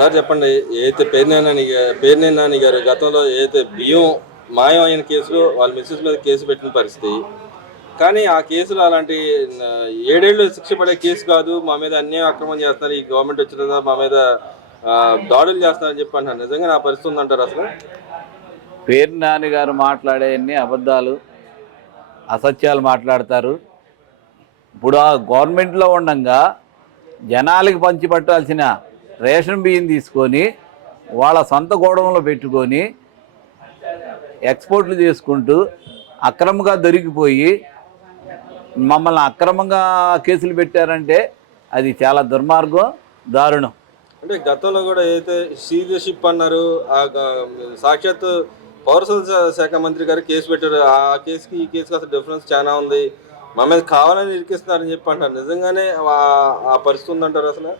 Sir చెప్పండి. ఏదైతే పేర్నేని నాని గారు గతంలో ఏదైతే బియ్యం మాయం అయిన కేసులో వాళ్ళ మిస్సెస్ మీద కేసు పెట్టిన పరిస్థితి, కానీ ఆ కేసులో అలాంటి 7 ఏళ్ళు శిక్ష పడే కేసు కాదు, మా మీద అన్యాయం అక్రమం చేస్తున్నారు, ఈ గవర్నమెంట్ వచ్చిన తర్వాత మా మీద దాడులు చేస్తున్నారని చెప్పి అంటున్నారు. నిజంగా నా పరిస్థితి ఉందంటారు అసలు? పేరు నాని గారు మాట్లాడేవన్నీ అబద్ధాలు, అసత్యాలు మాట్లాడతారు. ఇప్పుడు ఆ గవర్నమెంట్లో ఉండగా జనాలకి పంచిపెట్టాల్సిన రేషన్ బియ్యం తీసుకొని వాళ్ళ సొంత గోడౌన్లో పెట్టుకొని ఎక్స్పోర్ట్లు చేసుకుంటూ అక్రమంగా దొరికిపోయి మమ్మల్ని అక్రమంగా కేసులు పెట్టారంటే అది చాలా దుర్మార్గం, దారుణం. అంటే గతంలో కూడా ఏదైతే షిప్ అన్నారు, సాక్షాత్ పౌరసరఫరాల శాఖ మంత్రి గారు కేసు పెట్టారు. ఆ కేసుకి ఈ కేసుకి అసలు డిఫరెన్స్ చాలా ఉంది, మా మీద కావాలని ఇరికిస్తున్నారని చెప్పి అంటారు. నిజంగానే ఆ పరిస్థితి ఉందంటారు అసలు?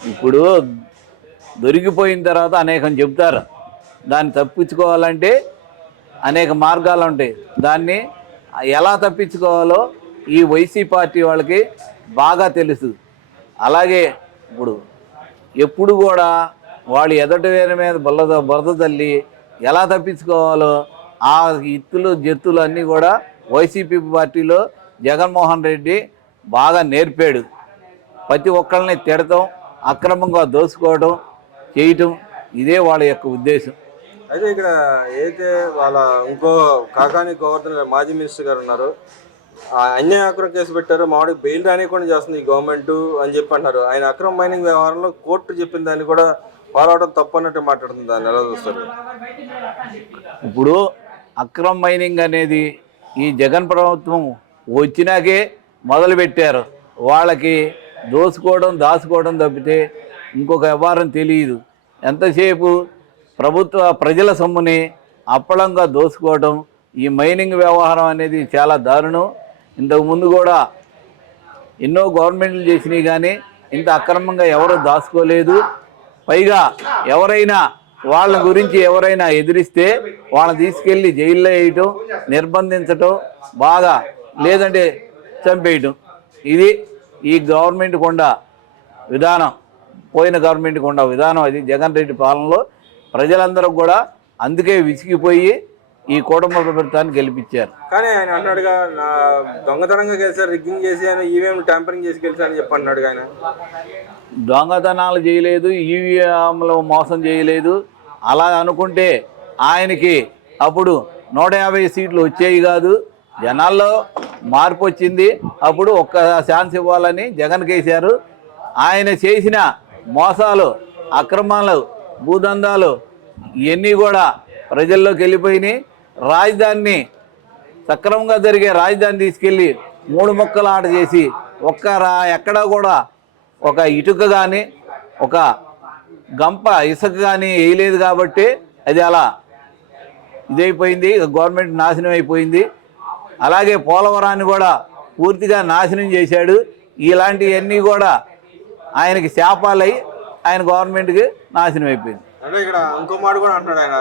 ఇప్పుడు దొరికిపోయిన తర్వాత అనేకం చెప్తారు, దాన్ని తప్పించుకోవాలంటే అనేక మార్గాలు ఉంటాయి. దాన్ని ఎలా తప్పించుకోవాలో ఈ వైసీ పార్టీ వాళ్ళకి బాగా తెలుసు. అలాగే ఎప్పుడు కూడా వాళ్ళు ఎదటి వేరే మీద బురద తల్లి ఎలా తప్పించుకోవాలో ఆ ఇత్తులు జత్తులు అన్నీ కూడా వైసీపీ పార్టీలో జగన్మోహన్ రెడ్డి బాగా నేర్పాడు. ప్రతి ఒక్కళ్ళని తిడతాం, అక్రమంగా దోసుకోవడం చేయటం, ఇదే వాళ్ళ యొక్క ఉద్దేశం. అయితే ఇక్కడ ఏదైతే వాళ్ళ ఇంకో కాకాని గోవర్ధన్ గారు మాజీ మినిస్టర్ గారు ఉన్నారు, అన్యాయ అక్రమ కేసు పెట్టారు, మామిడికి బెయిల్ రానికుండా చేస్తుంది ఈ గవర్నమెంట్ అని చెప్పి అంటారు. ఆయన అక్రమ మైనింగ్ వ్యవహారంలో కోర్టు చెప్పిన దాన్ని కూడా ఫాలో అవడం తప్పు అన్నట్టు మాట్లాడుతుంది. దాన్ని ఎలా చూస్తారు? ఇప్పుడు అక్రమ మైనింగ్ అనేది ఈ జగన్ ప్రభుత్వం వచ్చినాకే మొదలుపెట్టారు. వాళ్ళకి దాచుకోవడం తప్పితే ఇంకొక వ్యవహారం తెలియదు. ఎంతసేపు ప్రజల సొమ్ముని అప్పళంగా దోసుకోవడం, ఈ మైనింగ్ వ్యవహారం అనేది చాలా దారుణం. ఇంతకుముందు కూడా ఎన్నో గవర్నమెంట్లు చేసినాయి, కానీ ఇంత అక్రమంగా ఎవరు దాచుకోలేదు. పైగా వాళ్ళ గురించి ఎవరైనా ఎదిరిస్తే వాళ్ళని తీసుకెళ్ళి జైల్లో వేయటం, నిర్బంధించటం, బాగా లేదంటే చంపేయటం, ఇది ఈ గవర్నమెంట్ కొండ విధానం, పోయిన గవర్నమెంట్ కొండ విధానం. అది జగన్ రెడ్డి పాలనలో ప్రజలందరూ కూడా అందుకే విసిగిపోయి ఈ కూటమి ప్రభుత్వాన్ని గెలిపించారు. కానీ ఆయన అన్నాడుగా, దొంగతనంగా గెలిచారు, రిగ్గింగ్ చేసి ఆయన ఈవీఎం ట్యాంపరింగ్ చేసి గెలిచారని చెప్పి అన్నాడు. ఆయన దొంగతనాలు చేయలేదు, ఈవీఎంలో మోసం చేయలేదు. అలా అనుకుంటే ఆయనకి అప్పుడు 150 సీట్లు వచ్చేవి కాదు. జనాల్లో మార్పు వచ్చింది. అప్పుడు ఒక్క ఛాన్స్ ఇవ్వాలని జగన్కి వేశారు. ఆయన చేసిన మోసాలు, అక్రమాలు, భూదందాలు ఇవన్నీ కూడా ప్రజల్లోకి వెళ్ళిపోయినాయి. రాజధానిని సక్రమంగా జరిగే రాజధాని తీసుకెళ్ళి 3 ముక్కలు ఆట చేసి ఎక్కడా కూడా ఒక ఇటుక కానీ ఒక గంప ఇసుక కానీ వేయలేదు. కాబట్టి అది అలా ఇదైపోయింది, గవర్నమెంట్ నాశనం అయిపోయింది. అలాగే పోలవరాన్ని కూడా పూర్తిగా నాశనం చేశాడు. ఇలాంటివన్నీ కూడా ఆయనకి శాపాలై ఆయన గవర్నమెంట్కి నాశనం అయిపోయింది. అంటే ఇక్కడ ఇంకో మాట కూడా అంటున్నాడు ఆయన,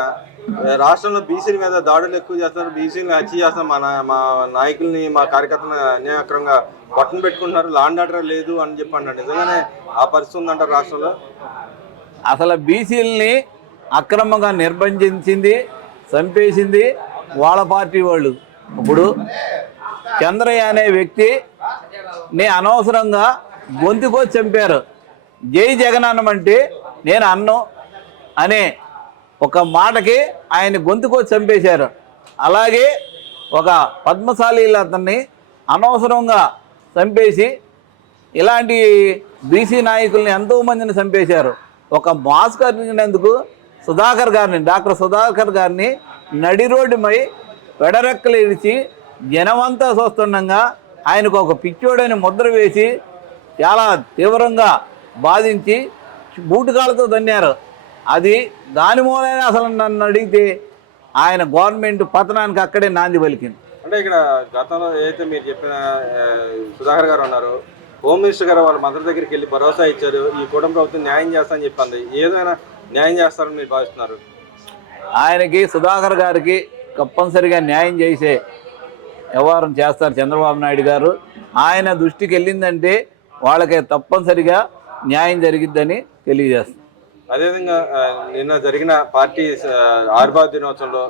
రాష్ట్రంలో బీసీల మీద దాడులు ఎక్కువ చేస్తున్నారు, బీసీని హత్య చేస్తున్నారు, మా నాయకుల్ని, మా కార్యకర్తలను అన్యాయక్రంగా పట్టణ పెట్టుకుంటున్నారు, లాండ్ ఆర్డర్ లేదు అని చెప్పి అంటాడు. నిజంగానే ఆ పరిస్థితి ఉందంటారు రాష్ట్రంలో? అసలు బీసీలని అక్రమంగా నిర్బంధించింది, చంపేసింది వాళ్ళ పార్టీ వాళ్ళు. ఇప్పుడు చంద్రయ్య అనే వ్యక్తిని అనవసరంగా గొంతుకొచ్చి చంపారు. జై జగన్ అన్నమంటే నేను అన్ను అనే ఒక మాటకి ఆయన గొంతుకొచ్చి చంపేశారు. అలాగే ఒక పద్మశాలి అతన్ని అనవసరంగా చంపేసి ఇలాంటి బీసీ నాయకుల్ని ఎంతోమందిని చంపేశారు. ఒక మాస్క్ అడిగినందుకు డాక్టర్ సుధాకర్ గారిని నడి రోడ్డుపై పెడరెక్కలు ఇడిచి జనమంతా చూస్తుండగా ఆయనకు ఒక పిచ్చోడని ముద్ర వేసి చాలా తీవ్రంగా బాధించి బూటుకాలతో తన్నారు. దాని మూలనే అసలు నన్ను అడిగితే ఆయన గవర్నమెంట్ పతనానికి అక్కడే నాంది పలికింది. అంటే ఇక్కడ గతంలో ఏదైతే మీరు చెప్పిన సుధాకర్ గారు ఉన్నారు, హోమ్ మినిస్టర్ గారు వాళ్ళ మదర్ దగ్గరికి వెళ్ళి భరోసా ఇచ్చారు, ఈ కూటమి ప్రభుత్వం న్యాయం చేస్తానని చెప్పింది. ఏదైనా న్యాయం చేస్తారని మీరు భావిస్తున్నారు? ఆయనకి సుధాకర్ గారికి తప్పనిసరిగా న్యాయం చేసే వ్యవహారం చేస్తారు చంద్రబాబు నాయుడు గారు. ఆయన దృష్టికి వెళ్ళిందంటే వాళ్ళకి తప్పనిసరిగా న్యాయం జరిగిద్దని తెలియజేస్తారు. అదేవిధంగా నిన్న జరిగిన పార్టీ ఆవిర్భావ దినోత్సవంలో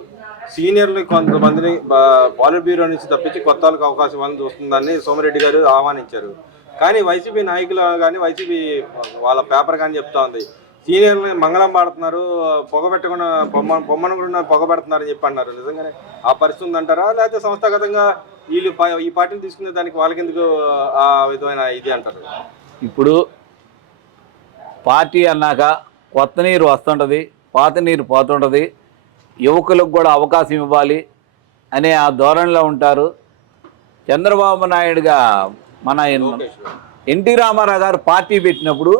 సీనియర్లు కొంతమందిని పాలిట్ బ్యూరో నుంచి తప్పించి కొత్త వాళ్ళకి అవకాశం ఇవ్వాలని చూస్తుందని సోమిరెడ్డి గారు ఆహ్వానించారు. కానీ వైసీపీ నాయకులు కానీ వైసీపీ వాళ్ళ పేపర్ కానీ చెప్తా ఉంది సీనియర్ని మంగళం పాడుతున్నారు, పొగబెట్టకుండా బొమ్మను కూడా పొగబెడుతున్నారని చెప్పి అన్నారు. నిజంగానే ఆ పరిస్థితి ఉందంటారా, లేకపోతే సంస్థాగతంగా వీళ్ళు ఈ పార్టీని తీసుకునే దానికి వాళ్ళకెందుకు ఆ విధమైన ఇది అంటారు? ఇప్పుడు పార్టీ అన్నాక కొత్త నీరు వస్తుంటుంది, పాత నీరు పోతుంటుంది, యువకులకు కూడా అవకాశం ఇవ్వాలి అనే ఆ ధోరణిలో ఉంటారు. చంద్రబాబు నాయుడుగా మన ఎన్టీ రామారావు గారు పార్టీ పెట్టినప్పుడు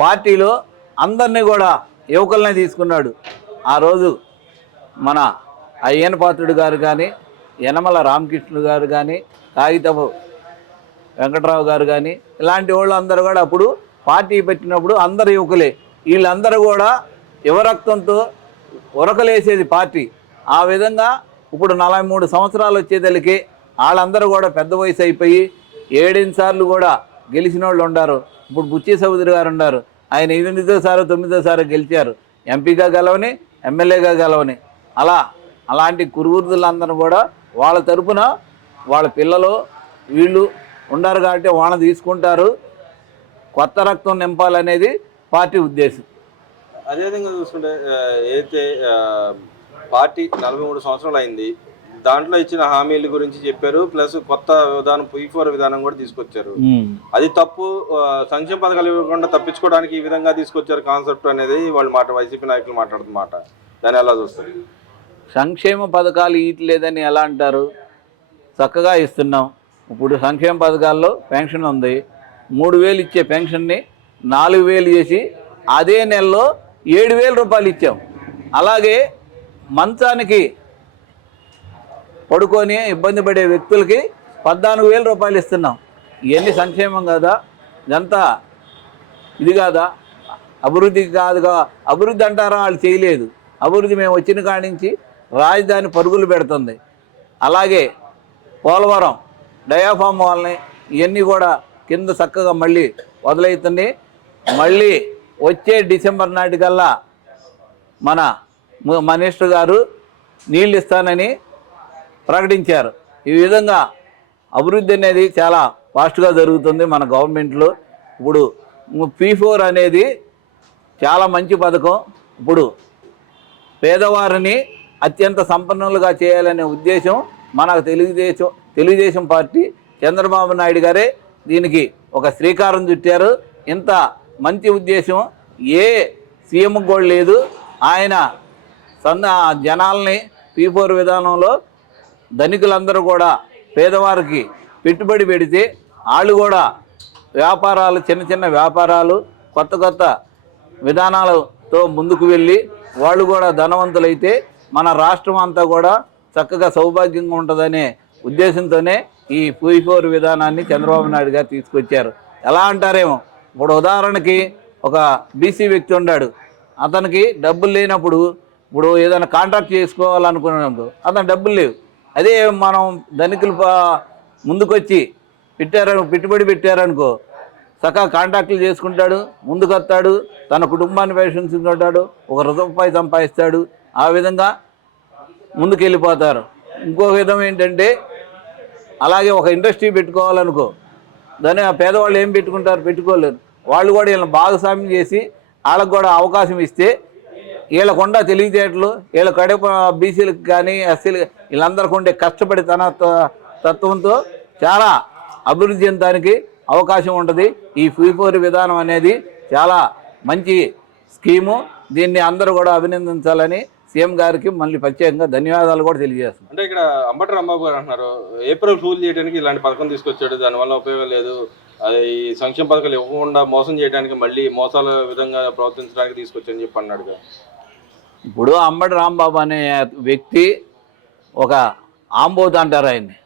పార్టీలో అందరినీ కూడా యువకులనే తీసుకున్నాడు. ఆ రోజు మన అయ్యన పాత్రుడు గారు కానీ, యనమల రామకృష్ణుడు గారు కానీ, కాగితపు వెంకట్రావు గారు కానీ, ఇలాంటి వాళ్ళు అందరూ కూడా అప్పుడు పార్టీ పెట్టినప్పుడు అందరు యువకులే. వీళ్ళందరూ కూడా యువరక్తంతో ఉరకలేసేది పార్టీ. ఆ విధంగా ఇప్పుడు 43 సంవత్సరాలు వచ్చేదలికి వాళ్ళందరూ కూడా పెద్ద వయసు అయిపోయి 7 సార్లు కూడా గెలిచిన వాళ్ళు ఉన్నారు. ఇప్పుడు బుచ్చి చౌదరి గారు ఉన్నారు, ఆయన 8సారి 9సారి గెలిచారు, ఎంపీగా గెలవని, ఎమ్మెల్యేగా గెలవని. అలాంటి కురువృద్ధులందరూ కూడా వాళ్ళ తరపున వాళ్ళ పిల్లలు వీళ్ళు ఉండారు కాబట్టి వాళ్ళని తీసుకుంటారు. కొత్త రక్తం నింపాలనేది పార్టీ ఉద్దేశం. అదేవిధంగా చూసుకుంటే అయితే పార్టీ 43 సంవత్సరాలు అయింది, దాంట్లో ఇచ్చిన హామీల గురించి చెప్పారు, ప్లస్ కొత్త విధానం P4 విధానం కూడా తీసుకొచ్చారు. అది తప్పు, సంక్షేమ పథకాలు ఇవ్వకుండా తప్పించుకోవడానికి ఈ విధంగా తీసుకొచ్చారు కాన్సెప్ట్ అనేది వాళ్ళు వైసీపీ నాయకులు మాట్లాడుతున్నమాట. దాన్ని ఎలా చూస్తారు? సంక్షేమ పథకాలు ఇవ్వట్లేదని ఎలా అంటారు? చక్కగా ఇస్తున్నాం. ఇప్పుడు సంక్షేమ పథకాల్లో పెన్షన్ ఉంది, 3000 ఇచ్చే పెన్షన్ని 4000 చేసి అదే నెలలో 7000 రూపాయలు ఇచ్చాం. అలాగే మంచానికి పడుకొని ఇబ్బంది పడే వ్యక్తులకి 14,000 రూపాయలు ఇస్తున్నాం. ఇవన్నీ సంక్షేమం కాదా? ఇదంతా ఇది కాదా? అభివృద్ధి కాదుగా. అభివృద్ధి అంటారా? వాళ్ళు చేయలేదు. అభివృద్ధి మేము వచ్చిన కాడి నుంచి రాజధాని పరుగులు పెడుతుంది. అలాగే పోలవరం డయాఫామ్ వాళ్ళని ఇవన్నీ కూడా కింద చక్కగా మళ్ళీ వదిలేస్తుంది. మళ్ళీ వచ్చే డిసెంబర్ నాటికల్లా మన మినిస్టర్ గారు నీళ్ళు ఇస్తానని ప్రకటించారు. ఈ విధంగా అభివృద్ధి అనేది చాలా ఫాస్ట్గా జరుగుతుంది మన గవర్నమెంట్లో. ఇప్పుడు P4 అనేది చాలా మంచి పథకం. ఇప్పుడు పేదవారిని అత్యంత సంపన్నులుగా చేయాలనే ఉద్దేశం మన తెలుగుదేశం పార్టీ చంద్రబాబు నాయుడు గారే దీనికి ఒక శ్రీకారం చుట్టారు. ఇంత మంచి ఉద్దేశం ఏ సీఎం కూడా లేదు. ఆయన జనాల్ని P4 విధానంలో ధనికులందరూ కూడా పేదవారికి పెట్టుబడి పెడితే వాళ్ళు కూడా వ్యాపారాలు, చిన్న చిన్న వ్యాపారాలు, కొత్త కొత్త విధానాలతో ముందుకు వెళ్ళి వాళ్ళు కూడా ధనవంతులైతే మన రాష్ట్రం అంతా కూడా చక్కగా సౌభాగ్యంగా ఉంటుందనే ఉద్దేశంతోనే ఈ P4 విధానాన్ని చంద్రబాబు నాయుడు గారు తీసుకొచ్చారు. ఎలా అంటారేమో, ఇప్పుడు ఉదాహరణకి ఒక బీసీ వ్యక్తి ఉన్నాడు, అతనికి డబ్బులు లేనప్పుడు ఇప్పుడు ఏదైనా కాంట్రాక్ట్ చేసుకోవాలనుకున్నాడు, అతను డబ్బులు లేవు. అదే మనం ధనికులు ముందుకొచ్చి పెట్టుబడి పెట్టారనుకో, చక్కగా కాంట్రాక్టులు చేసుకుంటాడు, ముందుకు వస్తాడు, తన కుటుంబాన్ని పోషించుకుంటాడు, ₹1 సంపాదిస్తాడు. ఆ విధంగా ముందుకు వెళ్ళిపోతారు. ఇంకో విధం ఏంటంటే, అలాగే ఒక ఇండస్ట్రీ పెట్టుకోవాలనుకో, దాన్ని ఆ పేదవాళ్ళు ఏం పెట్టుకోలేరు. వాళ్ళు కూడా వీళ్ళని భాగస్వామ్యం చేసి వాళ్ళకు కూడా అవకాశం ఇస్తే వీళ్ళకుండా తెలివితేటలు, వీళ్ళ కడప బీసీలకు కానీ ఎస్సీలు వీళ్ళందరికీ ఉండే కష్టపడి తత్వంతో చాలా అభివృద్ధి చెందడానికి అవకాశం ఉంటుంది. ఈ P4 విధానం అనేది చాలా మంచి స్కీము. దీన్ని అందరూ కూడా అభినందించాలని సీఎం గారికి మళ్ళీ ప్రత్యేకంగా ధన్యవాదాలు కూడా తెలియజేస్తున్నాం. అంటే ఇక్కడ అంబటి రాంబాబు గారు అంటున్నారు, ఏప్రిల్ ఫూల్ చేయడానికి ఇలాంటి పథకం తీసుకొచ్చాడు, దానివల్ల ఉపయోగం లేదు, అది ఈ సంక్షేమ పథకాలు ఇవ్వకుండా మోసం చేయడానికి, మళ్ళీ మోసాల విధంగా ప్రవర్తించడానికి తీసుకొచ్చని చెప్పి అన్నాడు. ఇప్పుడు అంబటి రాంబాబు అనే వ్యక్తి ఒక ఆంబోతు అంటారు, ఆయన్ని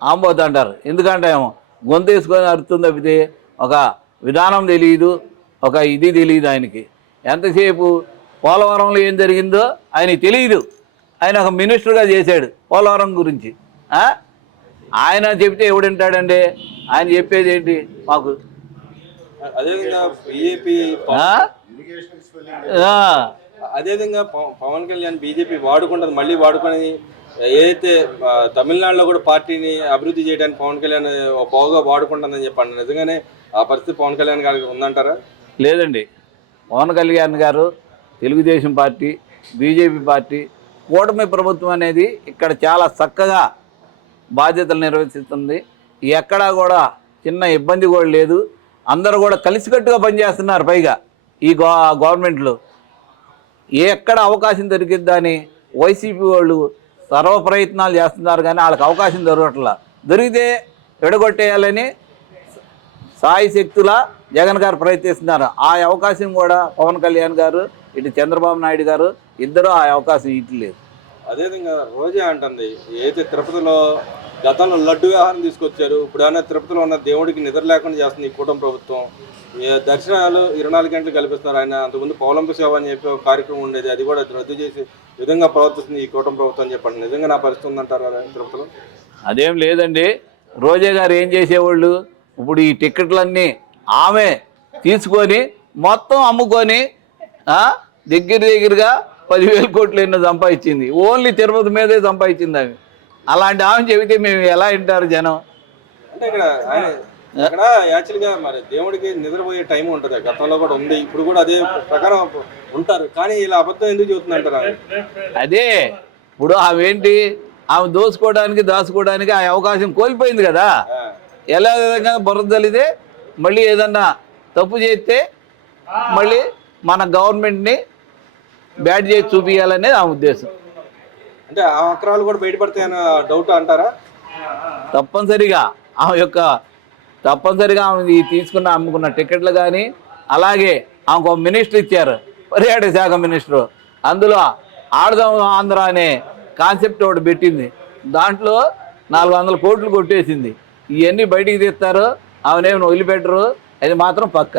ఆంబోతు అంటారు. ఎందుకంటే గొంతు వేసుకొని అరుతుంది తప్పితే ఒక విధానం తెలియదు, ఒక ఇది తెలియదు ఆయనకి. ఎంతసేపు పోలవరంలో ఏం జరిగిందో ఆయనకి తెలియదు. ఆయన ఒక మినిస్టర్గా చేశాడు పోలవరం గురించి. ఆయన చెప్తే ఎవడుంటాడండి? ఆయన చెప్పేది ఏంటి మాకు? అదేవిధంగా ఆ, అదేవిధంగా పవన్ కళ్యాణ్ బీజేపీ వాడుకుంటుంది, మళ్ళీ వాడుకొని ఏదైతే తమిళనాడులో కూడా పార్టీని అభివృద్ధి చేయడానికి పవన్ కళ్యాణ్ బాగా వాడుకుంటుందని చెప్పండి. నిజంగానే ఆ పరిస్థితి పవన్ కళ్యాణ్ గారికి ఉందంటారా? లేదండి. పవన్ కళ్యాణ్ గారు తెలుగుదేశం పార్టీ, బీజేపీ పార్టీ, కూటమి ప్రభుత్వం అనేది ఇక్కడ చాలా చక్కగా బాధ్యతలు నిర్వహిస్తుంది. ఎక్కడా కూడా చిన్న ఇబ్బంది కూడా లేదు. అందరూ కూడా కలిసికట్టుగా పనిచేస్తున్నారు. పైగా ఈ గవర్నమెంట్లో ఎక్కడ అవకాశం దొరికిద్దని వైసీపీ వాళ్ళు సర్వ ప్రయత్నాలు చేస్తున్నారు, కానీ వాళ్ళకి అవకాశం దొరకట్లా. దొరికితే విడగొట్టేయాలని సాయి శక్తుల జగన్ గారు ప్రయత్నిస్తున్నారు. ఆ అవకాశం కూడా పవన్ కళ్యాణ్ గారు, ఇటు చంద్రబాబు నాయుడు గారు ఇద్దరు ఆ అవకాశం ఇట్లేదు. అదేవిధంగా రోజా అంటుంది, ఏదైతే తిరుపతిలో గతంలో లడ్డు వ్యవహారం తీసుకొచ్చారు, ఇప్పుడు ఏమైనా తిరుపతిలో ఉన్న దేవుడికి నిద్ర లేకుండా చేస్తుంది ఈ కూటమి ప్రభుత్వం. దర్శనాలు 24 గంటలు కల్పిస్తున్నారు. ఆయన అంతకుముందు పౌలంప సేవ అని చెప్పి ఒక కార్యక్రమం ఉండేది, అది కూడా రద్దు చేసి విధంగా ప్రవర్తిస్తుంది ఈ కూటమి ప్రభుత్వం అని చెప్పండి. నిజంగా నా పరిస్థితి ఉందంటారా తిరుపతిలో? అదేం లేదండి. రోజా గారు ఏం చేసేవాళ్ళు, ఇప్పుడు ఈ టిక్కెట్లన్నీ ఆమె తీసుకొని మొత్తం అమ్ముకొని దగ్గరగా 10,000 కోట్లు ఎన్నో సంపాదించింది. ఓన్లీ తిరుపతి మీదే సంపాదించింది ఆమె. అలాంటి ఆమె చెబితే మేము ఎలా వింటారు జనం? అంటే ఇక్కడ యాక్చువల్గా మరి దేవుడికి నిద్రపోయే టైం ఉంటుంది, గతంలో కూడా ఉంది, ఇప్పుడు కూడా అదే ప్రకారం ఉంటారు. కానీ ఇలా అబద్ధం ఎందుకు చెబుతుందంటారా? అదే ఇప్పుడు ఆమె ఏంటి, ఆమె దాచుకోవడానికి ఆ అవకాశం కోల్పోయింది కదా. ఎలా విధంగా బురద తల్లితే మళ్ళీ ఏదన్నా తప్పు చేస్తే మళ్ళీ మన గవర్నమెంట్ని బ్యాడ్ చేసి చూపించాలనేది ఆ ఉద్దేశం. అంటే ఆ అక్రమాలు కూడా బయటపడతాయన్న డౌట్ అంటారా? తప్పనిసరిగా ఆమె అమ్ముకున్న టికెట్లు కానీ, అలాగే ఆమెకు ఒక మినిస్టర్ ఇచ్చారు, పర్యాటక శాఖ మినిస్టరు. అందులో ఆడదాం ఆంధ్ర అనే కాన్సెప్ట్ ఒకటి పెట్టింది. దాంట్లో 400 కోట్లు కొట్టేసింది. ఇవన్నీ బయటికి తీస్తారు, ఆమెనేమి వదిలిపెట్టరు, అది మాత్రం పక్క.